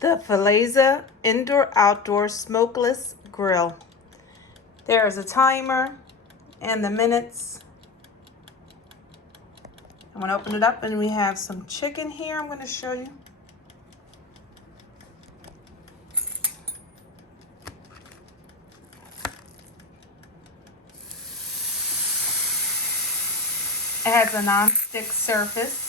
The Faleza Indoor-Outdoor Smokeless Grill. There is a timer and the minutes. I'm going to open it up and we have some chicken here I'm going to show you. It has a non-stick surface.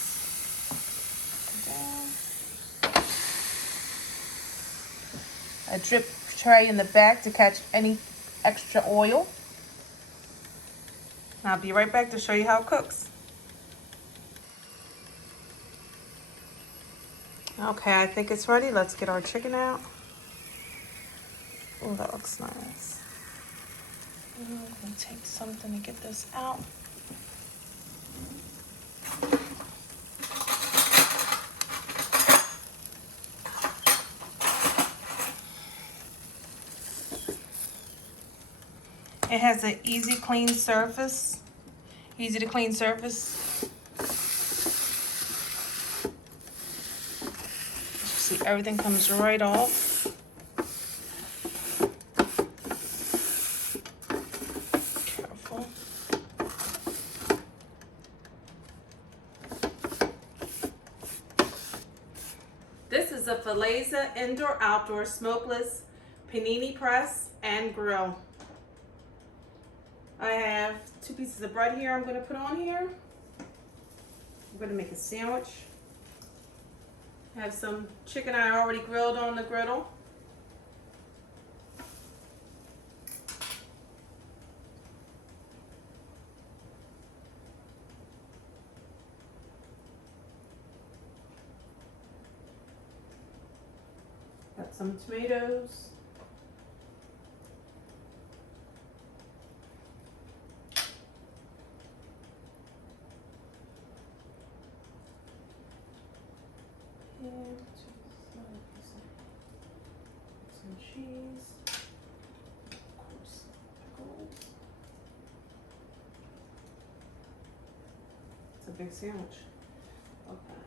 A drip tray in the back to catch any extra oil. And I'll be right back to show you how it cooks. Okay, I think it's ready. Let's get our chicken out. Oh, that looks nice. I'm gonna take something to get this out. It has an easy to clean surface. See, everything comes right off. Careful. This is a Faleza Indoor-Outdoor Smokeless Panini Press and Grill. I have 2 pieces of bread here I'm going to put on here. I'm going to make a sandwich. I have some chicken I already grilled on the griddle. Got some tomatoes. And some cheese, of course, pickles. It's a big sandwich. Okay.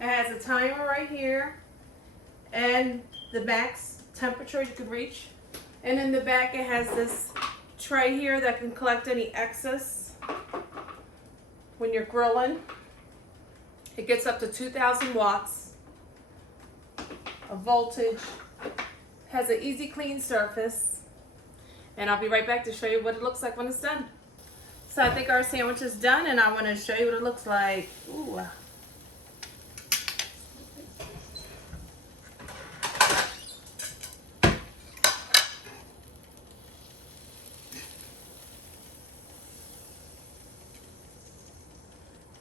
It has a timer right here and the max temperature you could reach. And in the back it has this tray here that can collect any excess when you're grilling. It gets up to 2,000 watts of voltage. Has an easy clean surface. And I'll be right back to show you what it looks like when it's done. So I think our sandwich is done and I want to show you what it looks like. Ooh.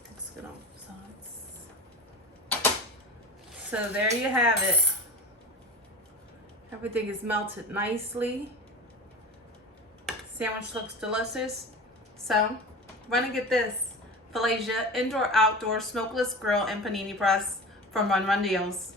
Looks good on both sides. So there you have it. Everything is melted nicely. Sandwich looks delicious. So run and get this Faleza Indoor-Outdoor Smokeless Grill and Panini Press from Run Deals.